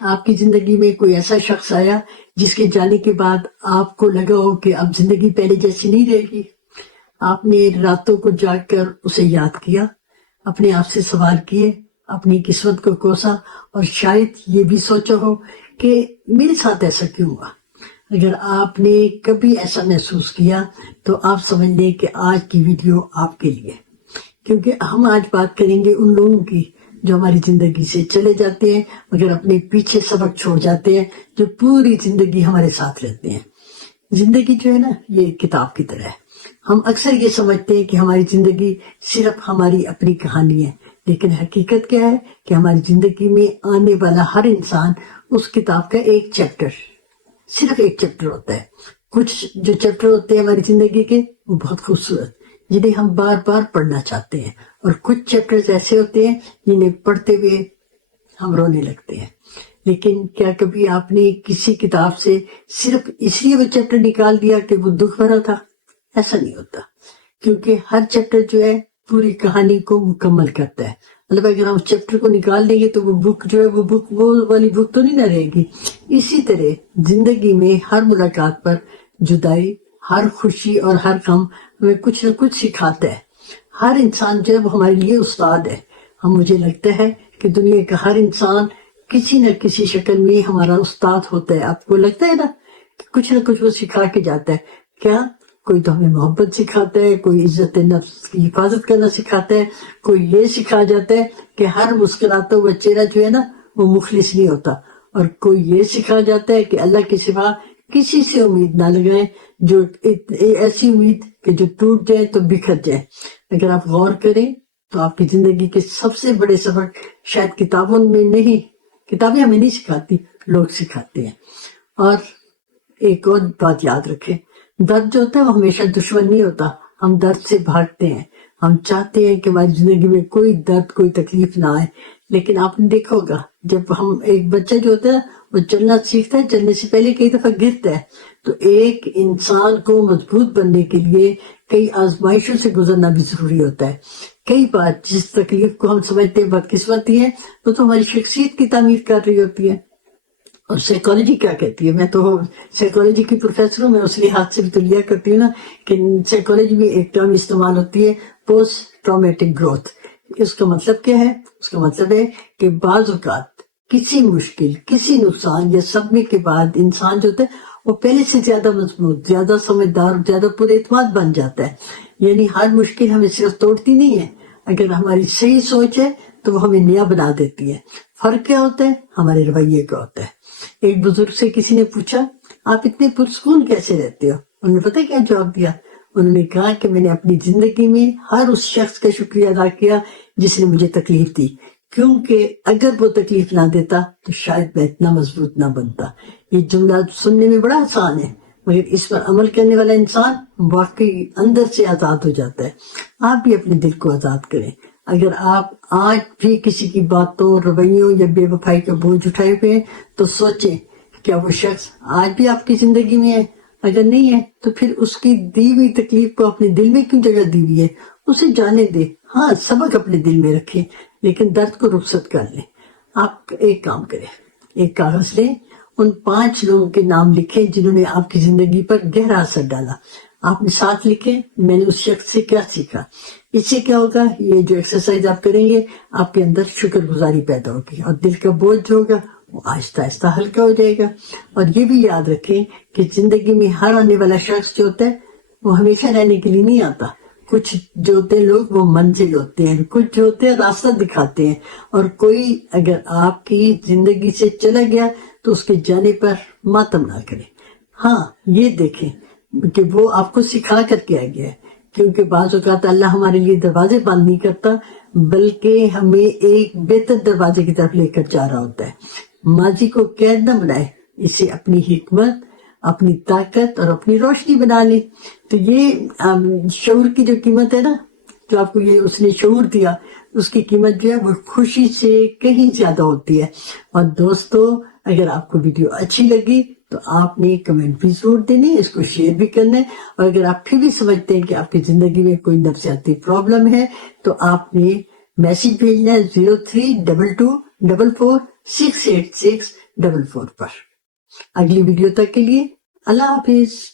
आपकी जिंदगी में कोई ऐसा शख्स आया जिसके जाने के बाद आपको लगा हो कि अब जिंदगी पहले जैसी नहीं रहेगी। आपने रातों को जागकर उसे याद किया, अपने आप से सवाल किए, अपनी किस्मत को कोसा और शायद ये भी सोचा हो कि मेरे साथ ऐसा क्यों हुआ। अगर आपने कभी ऐसा महसूस किया तो आप समझ लें कि आज की वीडियो आपके लिए, क्योंकि हम आज बात करेंगे उन लोगों की जो हमारी जिंदगी से चले जाते हैं मगर अपने पीछे सबक छोड़ जाते हैं, जो पूरी जिंदगी हमारे साथ रहते हैं। जिंदगी जो है ना, ये किताब की तरह है। हम अक्सर ये समझते हैं कि हमारी जिंदगी सिर्फ हमारी अपनी कहानी है, लेकिन हकीकत क्या है कि हमारी जिंदगी में आने वाला हर इंसान उस किताब का एक चैप्टर, सिर्फ एक चैप्टर होता है। कुछ जो चैप्टर होते हैं हमारी जिंदगी के, वो बहुत खूबसूरत, जिन्हें हम बार बार पढ़ना चाहते हैं, और कुछ चैप्टर्स ऐसे होते हैं जिन्हें पढ़ते हुए हम रोने लगते हैं। लेकिन क्या कभी आपने किसी किताब से सिर्फ इसलिए वो चैप्टर निकाल दिया कि वो दुख भरा था? ऐसा नहीं होता, क्योंकि हर चैप्टर जो है पूरी कहानी को मुकम्मल करता है। मतलब अगर हम चैप्टर को निकाल देंगे तो वो बुक जो है वो वाली बुक तो नहीं ना रहेगी। इसी तरह जिंदगी में हर मुलाकात पर जुदाई, हर खुशी और हर गम हमें कुछ न कुछ सिखाता है। हर इंसान जो है वो हमारे लिए उस्ताद है। मुझे लगता है कि दुनिया का हर इंसान किसी न किसी शक्ल में हमारा उस्ताद होता है। आपको लगता है ना कि कुछ न कुछ वो सिखा के जाता है? क्या कोई तो हमें मोहब्बत सिखाता है, कोई इज्जत नफ्स की हिफाजत करना सिखाता है, कोई ये सिखा जाता है कि हर मुस्कुराता हुआ चेहरा जो है ना वो मुखलिस नहीं होता, और कोई ये सिखा जाता है कि अल्लाह के सिवा किसी से उम्मीद ना लगाएं, जो ऐसी उम्मीद कि जो टूट जाए तो बिखर जाए। अगर आप गौर करें तो आपकी जिंदगी के सबसे बड़े सबक शायद किताबों में नहीं, किताबें हमें नहीं सिखाती, लोग सिखाते हैं। और एक और बात याद रखें, दर्द जो होता है वो हमेशा दुश्मन नहीं होता। हम दर्द से भागते हैं, हम चाहते हैं कि हमारी जिंदगी में कोई दर्द, कोई तकलीफ ना आए। लेकिन आपने देखा होगा, जब हम एक बच्चा जो होता है वो चलना सीखता है, चलने से पहले कई दफा गिरता है। तो एक इंसान को मजबूत बनने के लिए कई आजमाइशों से गुजरना भी जरूरी होता है। कई बार जिस तकलीफ को हम समझते हैं बदकिस्मती है, वो तो हमारी शख्सियत की तामीर कर रही होती है। और साइकोलॉजी क्या कहती है, मैं तो साइकोलॉजी की प्रोफेसर हूँ, मैं उस लिहाज से भी तो लिया करती हूँ ना कि साइकोलॉजी में एक टर्म इस्तेमाल होती है, पोस्ट ट्रॉमेटिक ग्रोथ। इसका मतलब क्या है? उसका मतलब है कि बाज़ औक़ात किसी मुश्किल, किसी नुकसान या सदमे के बाद इंसान जो होता है वो पहले से ज्यादा मजबूत, ज्यादा समझदार, ज्यादा पुरएतमाद बन जाता है। यानी हर मुश्किल हमें सिर्फ तोड़ती नहीं है, अगर हमारी सही सोच है तो वो हमें नया बना देती है। फर्क क्या होता है? हमारे रवैये का होता है। एक बुजुर्ग से किसी ने पूछा, आप इतने पुरसकून कैसे रहते हो? उन्होंने पता क्या जवाब दिया? उन्होंने कहा कि मैंने अपनी जिंदगी में हर उस शख्स का शुक्रिया अदा किया जिसने मुझे तकलीफ दी, क्योंकि अगर वो तकलीफ ना देता तो शायद मैं इतना मजबूत ना बनता। ये जुमला सुनने में बड़ा आसान है, मगर इस पर अमल करने वाला इंसान वाकई अंदर से आजाद हो जाता है। आप भी अपने दिल को आजाद करें। अगर आप आज भी किसी की बातों, रवैयों या बेवफाई का बोझ उठाए हुए हैं तो सोचें, क्या वो शख्स आज भी आपकी जिंदगी में है? अगर नहीं है तो फिर उसकी दी हुई तकलीफ को अपने दिल में क्यों जगह दी हुई है? उसे जाने दे। हाँ, सबक अपने दिल में रखें, लेकिन दर्द को रुखसत कर लें। आप एक काम करें, एक कागज लें, उन 5 लोगों के नाम लिखें जिन्होंने आपकी जिंदगी पर गहरा असर डाला। आपने साथ लिखे, मैंने उस शख्स से क्या सीखा। इससे क्या होगा? ये जो एक्सरसाइज आप करेंगे, आपके अंदर शुक्रगुजारी पैदा होगी और दिल का बोझ जो होगा वो आहिस्ता आहिस्ता हल्का हो जाएगा। और ये भी याद रखें कि जिंदगी में हर आने वाला शख्स जो होता है वो हमेशा रहने के लिए नहीं आता। कुछ जो होते हैं लोग वो मंजिल होते हैं, कुछ जो होते हैं रास्ता दिखाते हैं, और कोई अगर आपकी जिंदगी से चला गया तो उसके जाने पर मातम ना करें। हाँ, ये देखें कि वो आपको सिखा करके आ गया है, क्योंकि बाज़ औक़ात अल्लाह हमारे लिए दरवाजे बंद नहीं करता, बल्कि हमें एक बेहतर दरवाजे की तरफ लेकर जा रहा होता है। माजी को कैद न बनाए, इसे अपनी हिकमत, अपनी ताकत और अपनी रोशनी बना ले। तो ये शऊर की जो कीमत है ना, जो आपको ये उसने शऊर दिया, उसकी कीमत जो है वो खुशी से कहीं ज्यादा होती है। और दोस्तों, अगर आपको वीडियो अच्छी लगी तो आपने कमेंट भी जरूर देने, इसको शेयर भी करना है। और अगर आप फिर भी समझते हैं कि आपकी जिंदगी में कोई नफ्सियाती प्रॉब्लम है तो आपने मैसेज भेजना है 0322444686 44 پر۔ اگلی ویڈیو تک کے لیے اللہ حافظ۔